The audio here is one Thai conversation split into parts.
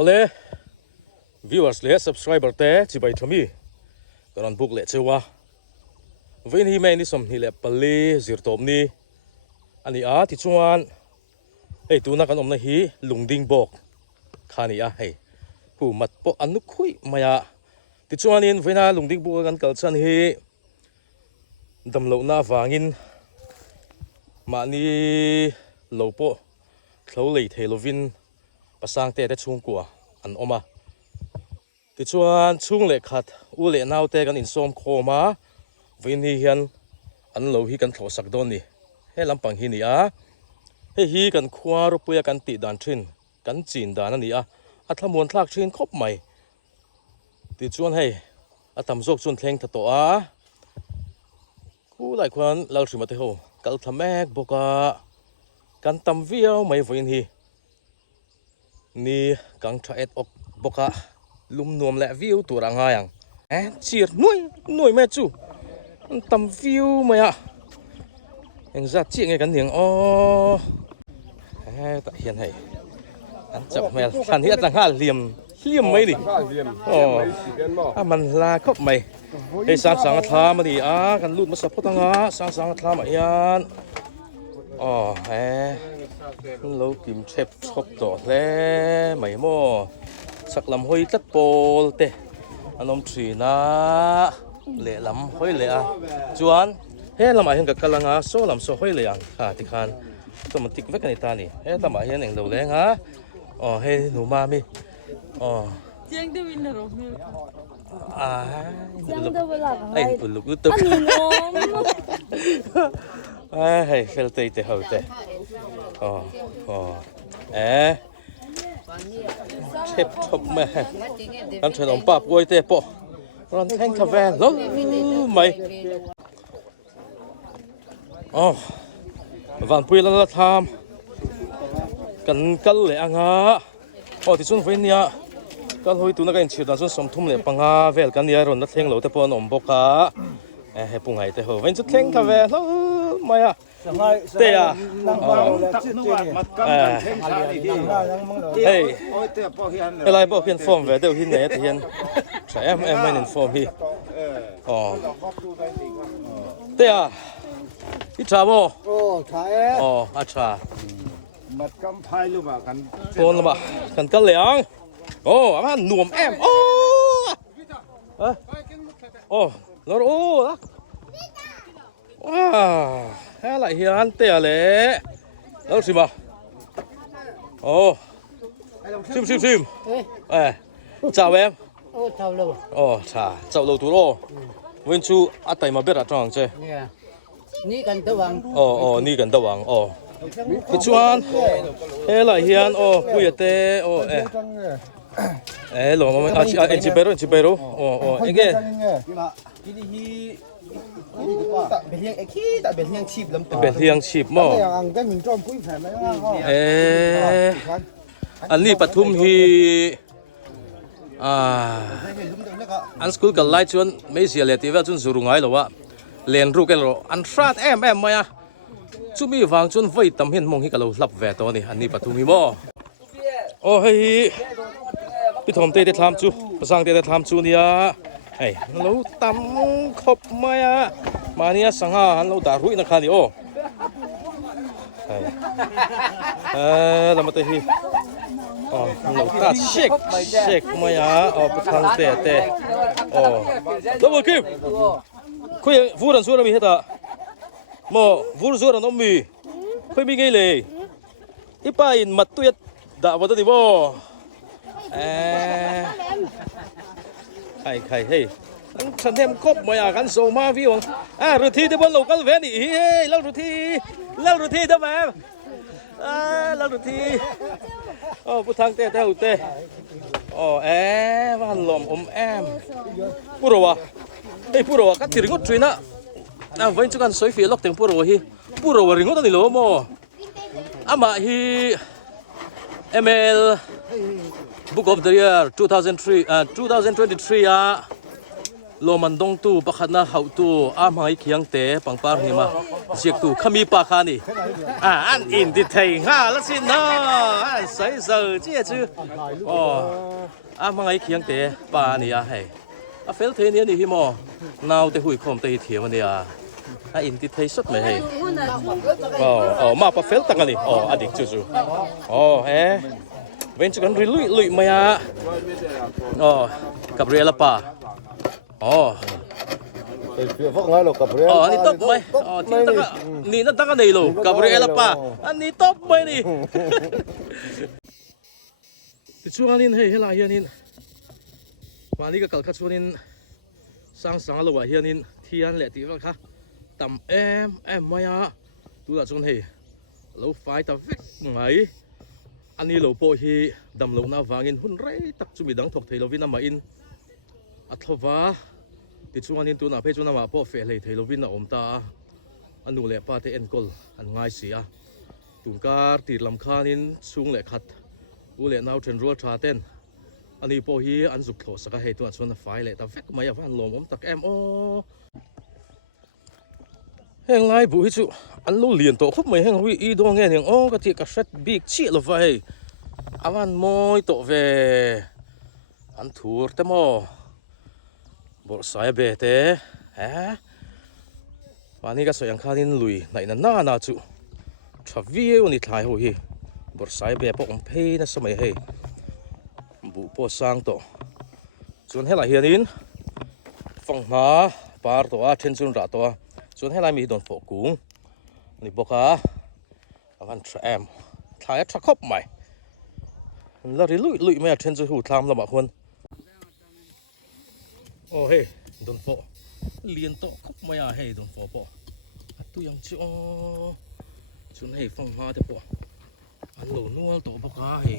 ole viewers le subscriber te chibai thami karon book le chewa vein hi mai ni som hi le pali zirtom ni ani a ti chuan ei tuna kan omna hi lungding bok khani a hei pu mat po anu khui maya ti chuan in veina lungding bok kan kal chan hi damlo na wangin mani lopo thlo lei thelovin pasang te chung kwa an oma ti chuan chung le khat u le nau te kan in som khoma vein hi hian an lo hi kan thlo sak don ni he lampang hi ni a he hi kan khua ro puya kan ti dan thin kan chin dan ani a athlamuan thlak thin khop mai ti chuan hei atam jok chun thleng tha to a ku lai khan lau thima te ho kal thamek boka kan tam viau mai vein hi ni kang tha et ok boka lum nuam le view turang hayang chir nuai me chu tam view maya eng za chi nge kan ning o ta hian hei an chap mel than hi atang ha liam mai ni a man la khop mai hei sang thla ma ni a kan lut ma sa photanga sang thla ma yan lo kim chep chop to le mai mo sak lam hoi tat pol te anom thina le lam hoi le a chuan he lama hian ka kalanga so lam so hoi le ang kha ti khan automatic vek ani ta ni he lama hian eng lo le nga he nu ma mi Tiang de win ro mi tiang de wala ai uluk utuk hey fel te ho te chep chop me kan chen om pap goi te po ron thang ka ve lo mai van pui la tham kan kal le anga ti chun vein nia kal hoi tu na kan chi da chun som thum le panga vel kan nia ron na thleng lo te pon om boka he pungai te ho vein chu thleng ka ve lo maya te ya hey lai bo hian form ve deuh hin ne te hian tha em mai nin form hi te ya i tha bo tha e a tha mat kam phai lu ba kan pon ba kan kal leang ama nuam em lo he lại hiền tè lệ đâu xí mà sim chào em chào lâu chào lâu tú lô bên chú ăn tay mà biết là tròn chơi ni cần tao vàng ni cần tao vàng cái chuan he lại hiền bây tê lo mà anh chỉ bero anh nghe bể liang chip mà anh đi Pathum hi anh school cái light chuan mấy giờ lệ thì vào chuan zuru ngay rồi liền ru cái rồi anh phát em mày chú mi vàng chuan vây tầm hiền mong hi cái lâu lấp về to này anh đi Pathum hi mà heyพี่ทอมเต้ได้ทำจูภาษาอังกฤษได้ทำจูเนี่ยเราตำขบมามาเนี่ยสังหารเราด่ารุ่ยนะครับนี่เรามาเตะฮีเราตัดเช็คมาภาษาอังกฤษเตะแล้วบอกคิมคุยฟูรันสู้เรามีเหตุโม่ฟูรันสู้เราต้องมีคุยมีไงเลยอีป้าอินมัดตัวด่าวันนี้บ่ใครเฮ้ยฉันเทมครบมากันโซมาพี่วังรูทีที่บนโลกาลเวนี่เฮ้ยเล่ารูทีเท่าไหร่เล่ารูทีผู้ทางเตะหัวเตะวันลมแอมผู้รัวผู้รัวก็ถือริงดจุยนะวันจุกันสวยฝีล็อกเต็งผู้รัวฮีผู้รัวริงดตันนี่โลโม่มาฮีML Book of the Year 2023 โลมันดงตู้ปะขันนะเฮาตู้อาหมายเคียงเตะปังปาร์นี่มาเสียกตู้ขมีปาคานี่อันอินติเทงฮะละสินะอันใส่เสือเจี๊ยจื้ออ๋ออาหมายเคียงเตะปานี่อะให้เฟลเทนี่นี่ฮิโมนาวเตหุยคอมเตเทียมันนี่อะอินติเทสุดไหมให้มาปะเฟลตังกันนี่อดีตจู่ๆเฮ้เว้นจุกันลุยมาอ่ะกับเรียลปาพวกเรากับเรือ นี่ตบไหมที่ตั้งนี่นั่นตั้งกันนี่ลูกกับเรียลปาอันนี้ตบไหมนี่ที่ช่วงนี้เฮ้ยลายเฮียนี่วันนี้ก็เกิดขึ้นช่วงนี้สร้างสรรค์เลยว่าเฮียนี่เทียนแหละที่ว่าค่ะต่ำมาอ่ะดูละช่วงเฮ้ยเราไฟแต่เวกไหมอันนี้เราโปรฮีดำลงน้ำวางินหุ่นไรตักจุบิดังถกเทลวินน้ำมาอินอัทว่าติดช่วงนี้ตัวหน้าเพจช่วงน้ำมาโปรเฟลเลยเทลวินน้ำอมตาอันนู้นแหละป้าเตอ็นกอลอันง่ายเสียตุนการติดลำคานินสูงแหละขัดอุเล่น้าเทรนรัวชาเต้นอันนี้โปรฮีอันสุกโถสักให้ตัวช่วงไฟเลยแต่เวกไม่อยากฟันลมตักแห้งไรบุหิจุอันลูเลียนโตคุบไม่แห้งวิอีดวงเงี้ยก็ที่กระเซ็ดบิ๊กชี้ลงไปอาวันมอยโตเวอันถูร์เตมอบทสายเบเตวันนี้ก็สวยยังคาดินลุยในนั้นน่าจุชาววิวนี่ทายหูฮีบทสายเบปองเพย์นั่นสมัยเฮบุปผาสังโตส่วนให้หลายเฮียนินฟังมาปาร์ตัวเทนซุนรัตตัวส่วนให้ลายมีโดนโฟกุงนี่บอกว่าวันทรัมทายทรัคบใหม่แล้วลุยไม่เทนซุนหูทำละบางคนโอ้เฮ้โดนโฟเลียนโตคบไม่เฮ้โดนโฟปะตัวยังจ้องส่วนให้ฟังมาแต่ปะอันโหลนัวตัวบอกว่าเฮ้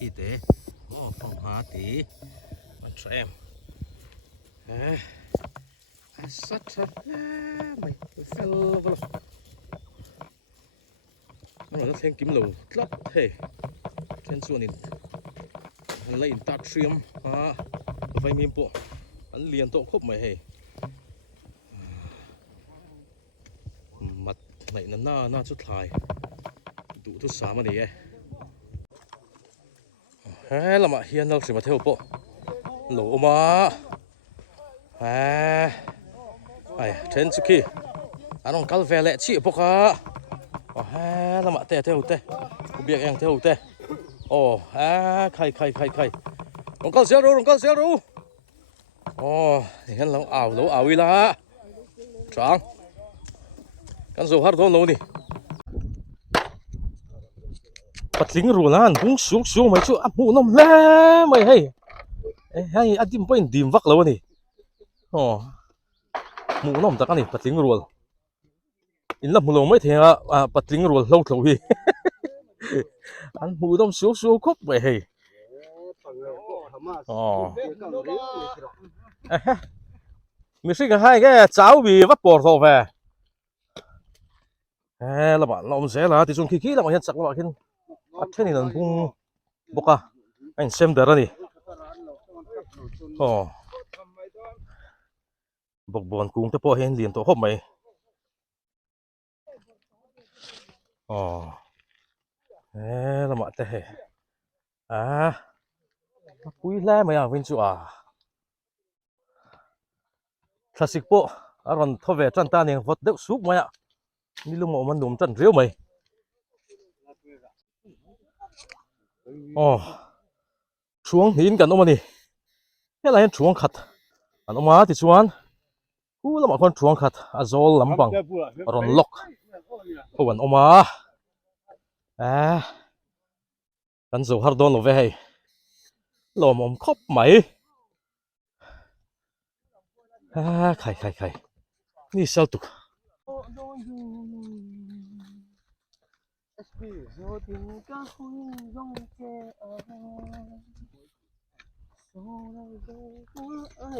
อีเต๋อฟังมาตีวันทรัมสัตว์ไม่เฟลวะมันจะเทงกิมโลลับเฮ้เทนส่วนนี้อะไรอินตัดเชียมไฟมีปุ่อันเลียนโตครบไหมเฮ้มัดไหนนั่นหน้าชุดลายดูทุกสามันนี่เฮ้ละมาเฮียนเราสิมาเที่ยวปุ่โหลมาเทนสุกี้อันนั้นกัลเวลเล่ชี้พวกเขาละมาเตะกูเบียกเองเตะใครลงกัลเสียรู้นี่กันเราเอาอีละจังกันสู้ฮาร์ดโดนเรานี่ปัดลิงรูล้านบุ้งสูงไม่ชั่วมูน้ำแล่ไม่ให้อดีมเป็นดีมวักแล้วนี่มูน้ำตะกันนี่ปัดลิงรัวอินลับมูลงไม่เที่ยปัดลิงรัวเล่าเท่าไหร่อันมูน้ำสูงครบไปให้มีสิ่งให้แกเจ้าบีวัดปอดโตไปละบ้านเราเสียละที่ส่งขี้ละมาเห็นสักว่าเห็นอัดเช่นนี้นั่นพุ่งบกไอ้เซมเดอร์นี่บอกบอลกุ้งแต่พอเห็นเรียนตัวครบไหมละมาแต่ปุ้ยแล่ไหมวินจูคลาสสิกโปอารอนทเวจันตาเนี่ยวัดเด็กสุกไหมนี่ลุงมันหนุ่มจันเรียวไหมช่วงหินกันออกมานี่อะไรเห็นช่วงขัดอันออกมาที่ช่วงละมาคนช่วงขัดอาโซลลำบังรอนล็อกพวันออกมากันสู่ฮาร์ดอนโลเวให้ลมอมคบไหมใครนี่เซลตุก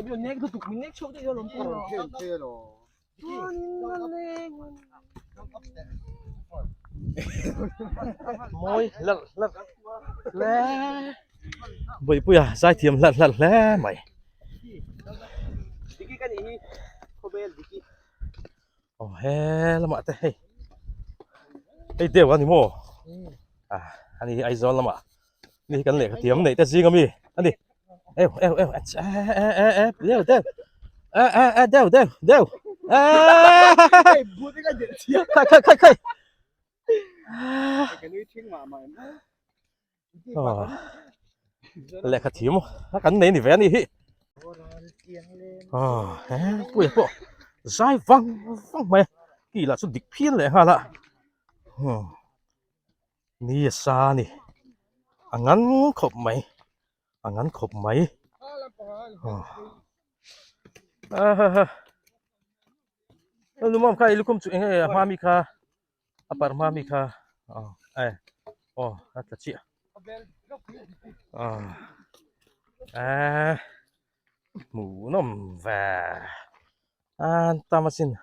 เดี๋ยวเน็กตุกมีเน็กโชคได้ยังหลงปูมวยลัดแล้วบ่อยปุ้ยสายเทียมลัดแล้วไหม oh lama teh hey dew ani mo ani ai zon lama ni kan le ka tiam nei ta jing ami ani dew bút cái điện chia kai cái nuôi thiên mà le ka tiam kan nei ni ve ni hi bui po zai vang mày kỳ là số địch phiên lại ha lạ ni sa ni ngắn khop mày lu mom kai lu kum chu eng mami kha apar mami kha at la chi mù nom và tamasin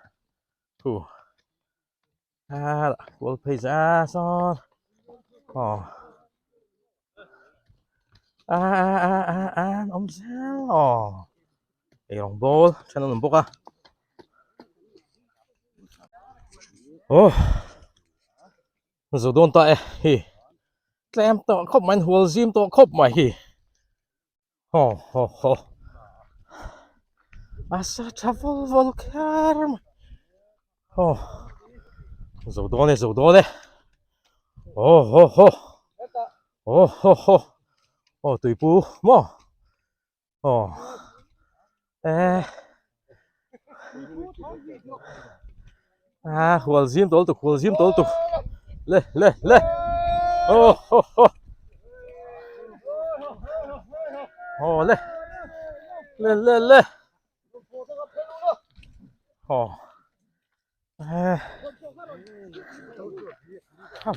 we'll pay za son ông sao cái lòng bol cho nó làm bốc à rồi đôn tại hi em to khóc mạnh hual zim to khóc mày hi asa travel volcar dầu đô này tùy pu mò hual zim tol tục le le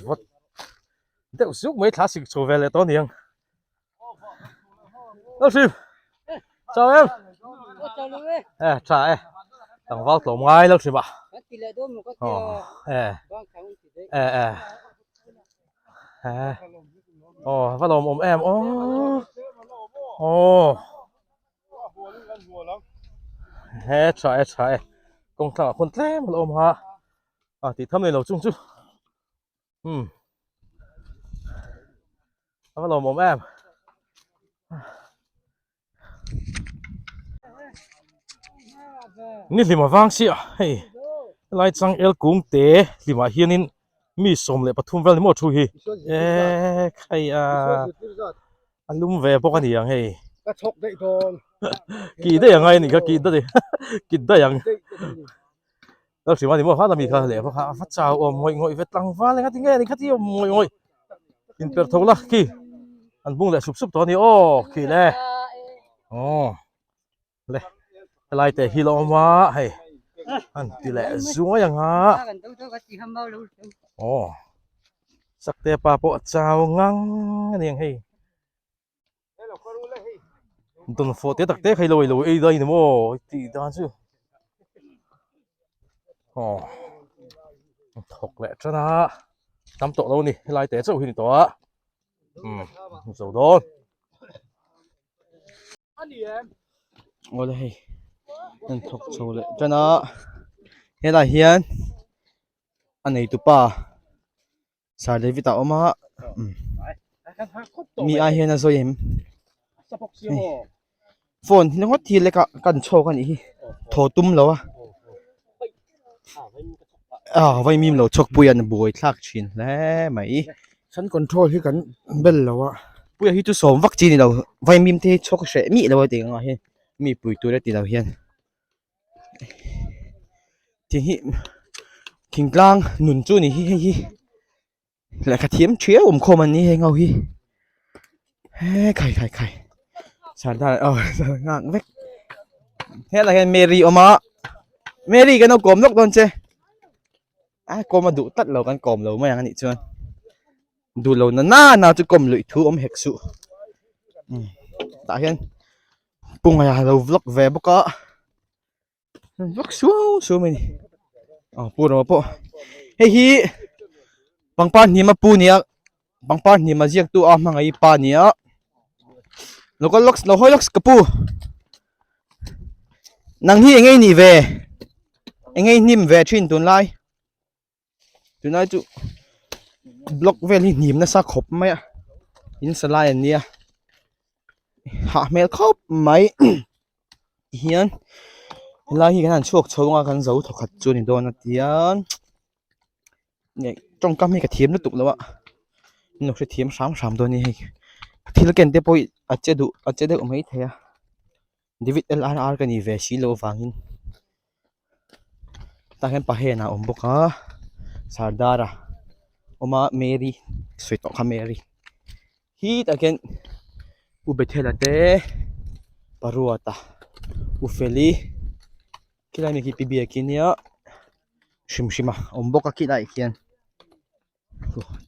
vật đeo giúp mấy thả xịt sổ về lại to niềng đâu sim chào em chào thằng vào tổ ngay lâu sim ạ vào lồng ôm em chào công thằng con tém ôm ha thì thâm này lẩu chung vào lồng ôm emนี่ลิมาวังสิอ่ะเฮ้ยไล่จังเอลกุ้งเตะลิมาเฮียนินมีสมเลยปทุมเวลลิโมชูฮีใครอันลุ่มเวปกันอย่างเฮ้ย ก็ชกได้ก่อน กินได้ยังไงนี่ก็กินได้ดิกินได้ยังแล้วสิว่าที่มั่วฟ้าเรามีข้าวเหลวเพราะข้าฟ้าเจ้าอมงอยเวทลังฟ้าเลยครับที่ไงนี่ครับที่อมงอยกินเปลือกทองละกี่อันบุ้งแหละสุบตอนนี้กี่เลยเลยอะไรแต่ฮิโรมาเฮ้ยอันที่แหละสวยยังฮะสักแต่ปลาโปะเจ้างังนี่ยังเฮ้ยตอนโฟเตตักเตะใครลอยไอ้ได้นี่โม่ตีด้านซื่อถกแหละจ้านะทำโต๊ะเรานี่ลายแต่เจ้าหินตัวเจ้าโดนโอ้ยนั่นถกโชว์เลยจ้านะเฮ้ยไรเฮียนอันไหนตุ๊ป่าสายเลวิตาออกมามีอาเฮียนนะโซยมฝนที่น้องวัดทีเลยกันโชว์กันอีกโถตุ้มแล้วอะไว้มีมเราชกปุยอันบวยทักชินแล้วไหมฉันคอนโทรลที่กันเบลแล้วอะปุยที่ตัวสมวัคซีนเราไว้มีมที่ชกเสมีแล้วติงอ่ะเห็นมีปุยตัวได้ติเราเห็นที่ทิ้งกลางหนุนจูนี่แล้วกระเทียมเชี่ยวคมันนี่เองเอาฮีไข่สารได้งานเวกเฮ้ยอะไรกันเมรี่ออกมาเมรี่กันเอากลมนกโดนเจกลมมาดูตัดเรากันกลมเราไม่อย่างนี้ชวนดูเราน่าจะกลมลุยทูเฮกซูแต่เห็นปุ่งอะไรเราวล็อกเว็บก็วล็อกสู้ไม่นี่ปูนมาปูเฮ้ยบางปานนี่มาปูเนี่ยบางปานนี่มาเจียกตัวมังไอปานเนี่ยเราก็ล็อกเราห้อยล็อกกระปูนังที่ยังไงนี่เว anh ấy niệm về chuyện tuần lại chú block về thì niệm nó sao khóc mày à in slide anh nia hạ mail khóc mày hiền lại hi cái hàng chuộc châu nga kan dấu thọc hạt chú nên đó là tiền này trong cam hay cái thiếm nó tụcแล้วอะnó sẽ thiếm sángตัวนี้ที่เราเก่งเดี๋ยวไปอาจจะดูไม่เท่า David LRR กันนี่เวชีโลฟังอินตาเห็นปะเฮนะอมบุกะซาร์ดาระอมาเมรี่สวยต่อค่ะเมรี่ฮีตาเห็นอุเบเทลเตปารัวตาอุเฟลีคิดอะไรมีกี่ปีเบียกินเนี่ยชิมอมบุกะคิดอะไรเขียน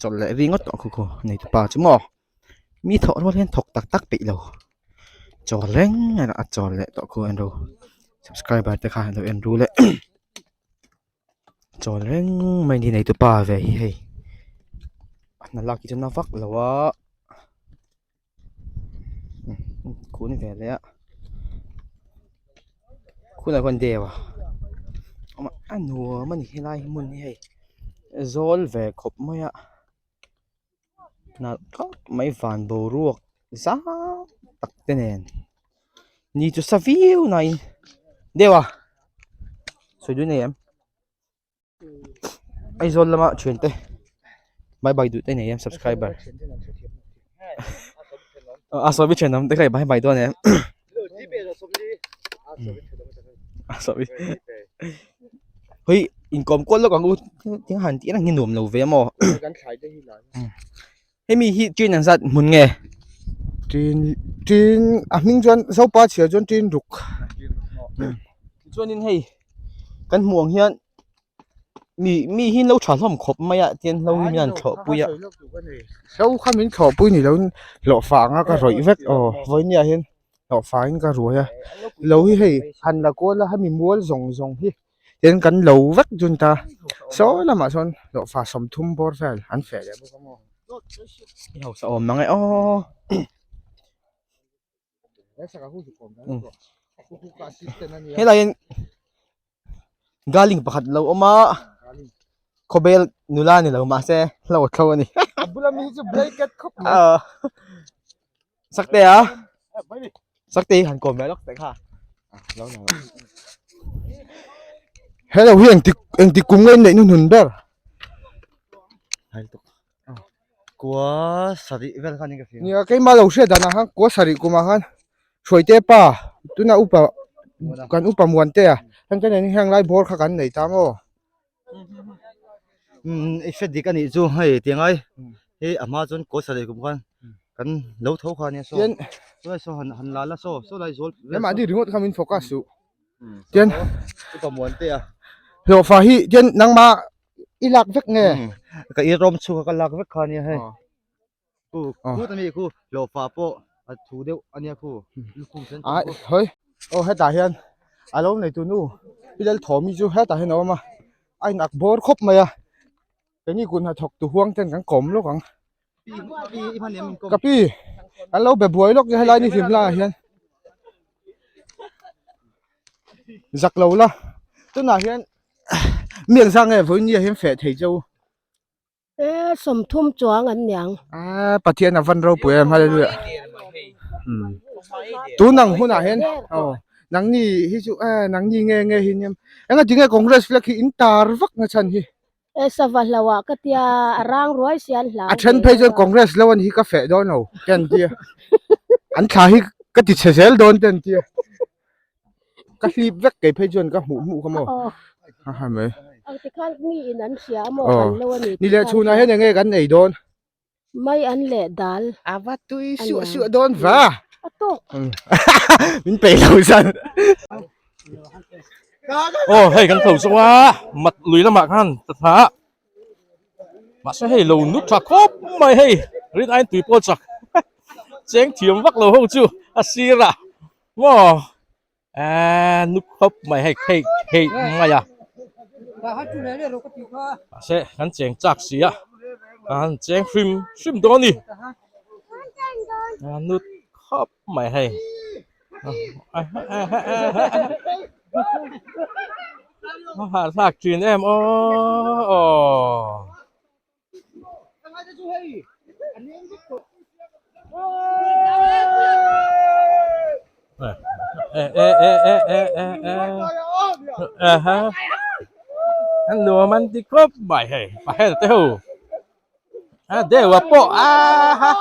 จอดเลยริงก็ต่อคุในตัวป่าจุ๊มอมีถอดว่าเล่นถกตักไปแล้วจอเล้งนะจอเละต่อคุอันดู subscribe แต่ค่ะเราเอ็นรู้เลยจอเล้งไม่ดีในตัวป่าเว้ยเฮ้ยนั่นลักที่จะน่าฟักแล้ววะคุณนี่เว้ยเลยอะคุณอะไรคนเดียวอะมาอันหัวมันนี่ไรมุนนี่เฮ้ยโซลเว้ยขบไม่อะนั่นก็ไม่ฝันบูรวกซาตักเต้นเองนี่จะสวิวหน่อยเดี๋ยวสวยด้วยเนี่ยไอโซนละมาเชิญเต้บายบายดูเต้เนี่ย subscriber อาสวิเชิญน้ำเต้ใครบายบายตัวเนี่ยอาสวิเฮ้ยอินคอมก้นแล้วก่อนกูทิ้งหันที่นั่งกินหนุ่มเราเว้ยมั้งให้มีฮิตจีนอย่างสัตว์มุนไงจีนอ่ะมิ่งจวนเสาป้าเฉียจวนจีนรุกจวนนี้ให้กันห่วงเฮียนมีหินเราฉาล่อมขบไหมอะเตียนเรามีอันเฉาะปุยอะเสาข้ามินขอปุ้ยนี่แล้วหล่อฝางก็รวยเวกไว้เนี่ยเห็นหล่อฝางก็รวยอะแล้วให้หันละก้นแล้วให้มีม้วนส่งที่เห็นกันเหลวเวกจนตาโซ่ละมาชนหล่อฝาสมทุ่มบอร์แฟลอันแฝดเลยพวกเขาเอาสะอมมั้งไงอ๋อให้เรายังgaling pakat law oma kobel nula ni law ma se law thaw ni abula mi ju blanket khop sakte a sakte han ko melok te kha law na hello hi anh ti cùng lên này nun hun ber hai tu quá sari vel kan ni ka fi nia cái ma lo se dana ha ko sari kuma han soite pa tu na upa kan upa muan te aทั้งจะเนี่ยแห่งไรบอลขักันไหนตามอ่ะไอ้เฟดดิกันนี่จู่ให้เตียงไอ้เฮ้ยอามาจนโคสอะไรกุมกันเล้าเท้าขาเนี่ยโซ่โซ่ไอ้โซ่หันลาละโซ่ไรโซ่แล้วมาดิรีโมทคามินโฟกัสสุเตียนก็ประมวลเตี้ยเหล่าฟ้าฮีเตียนนางมาอีหลักเวกไงก็อีรมชูกันลักเวกขาเนี่ยให้กูตอนนี้กูเหล่าฟ้าโปถูเดียวอันนี้กูลูกคุ้มเส้นเฮ้ยโอ้ให้ตาเห็นอารมณ์ในตัวนู้พี่เดลถอมีจูให้ตาเห็นเอามาไอ้หนักบอลครบไหมอะแต่นี่คุณหาถกตัวห่วงเต้นกันกลมลูกของกับพี่อันเราแบบบวยลูกจะให้ไล่นี่ถิ่มล่าเห็นgiặc lâu la tức là hiện miệng sang này với nhiều hiện phải thấy châu sầm thum choáng anh nhang bà thiên là văn râu của em hay là tú nằng hôn à hiện nắng nhì hi chú nắng nhì nghe hi em là tiếng nghe congress là khi intar vắc na chân hi savalawa katia rang roi sian la chân thấy cho congress lâu anh hi cà phê đó nào cái gì anh khai hi cái thịt xèo đó cái gì cái clip vắc cái thấy cho cái mũ không mà hai mấy thì khăn mi in anh xia mà anh lâu anhนี่แหละชูนะเห็นยังไงกันไอ้โดน ไม่อันเละดัล ว่าตุยสุดโดนฟ้ามันไปเราสั่น ô hay gắn khẩu sao mặt lùi là mặt han thật hả mà sẽ hay lầu nút chặt khốp mày hay riết anh tùy po chặt chén thiếm vắt lầu hậu chưa xì ra wow nút khốp mày hay mày à sẽ gắn chén chặt xì à chén phim đó nè nút khốp mày hay Nó hạ lạc truyền em ô ồ ê ê ê ê ê ê ê ha anh lùa man đi cướp bài là tiêu à đều à bộ à ha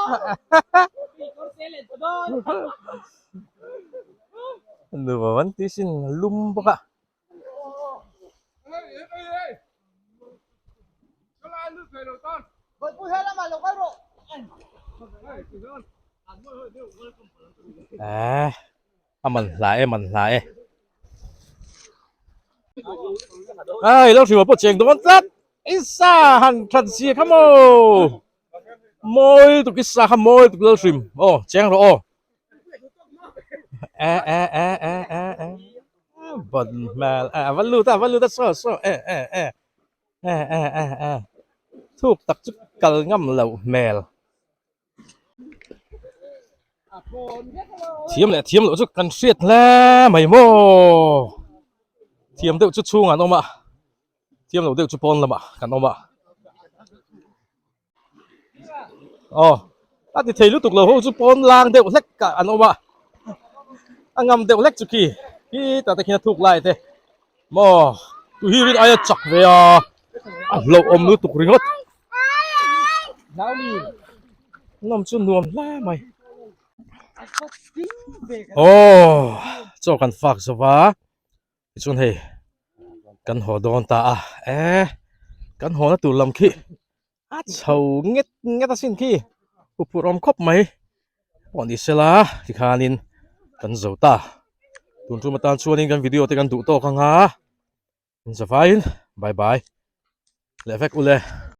anh lùa man tí xin lum bốc à à mình lại ai lâu rồi mà bộ chuyện đó rất ít xa hẳn thật gì không ô môi tụi cái xa không môi tụi lâu rồi ô chén rồi ô bận mà vẫn lưu ta sợ thuốc tắc chút cờ ngâm lẩu mèl thiếm lỗ chút cần xiết la mày mô thiếm đều chút chung à ông ạ thiếm lỗ đều chút pon là mà cần ông ạ ta thì thấy lúc tục lỗ chút pon lang đều lách cả anh ông ạ anh ngâm đều lách chút kỳ khi ta thấy thuộc lại thế mò tụi hi biết ai chọc về lỗ ôm nước tục ring hết nằm chung nuông la mày cho cần phạt cho vá chun hề cần hồ đòn ta cần hồ nó tụ lâm khi sầu nghe ta xin khi phụ rom khóc mày bọn đi xe lá thì khá nên cần dầu ta tuần trung mà tan chuan in cần video thì cần tụ to khang ha giờ phải bye bye lẽ phép ule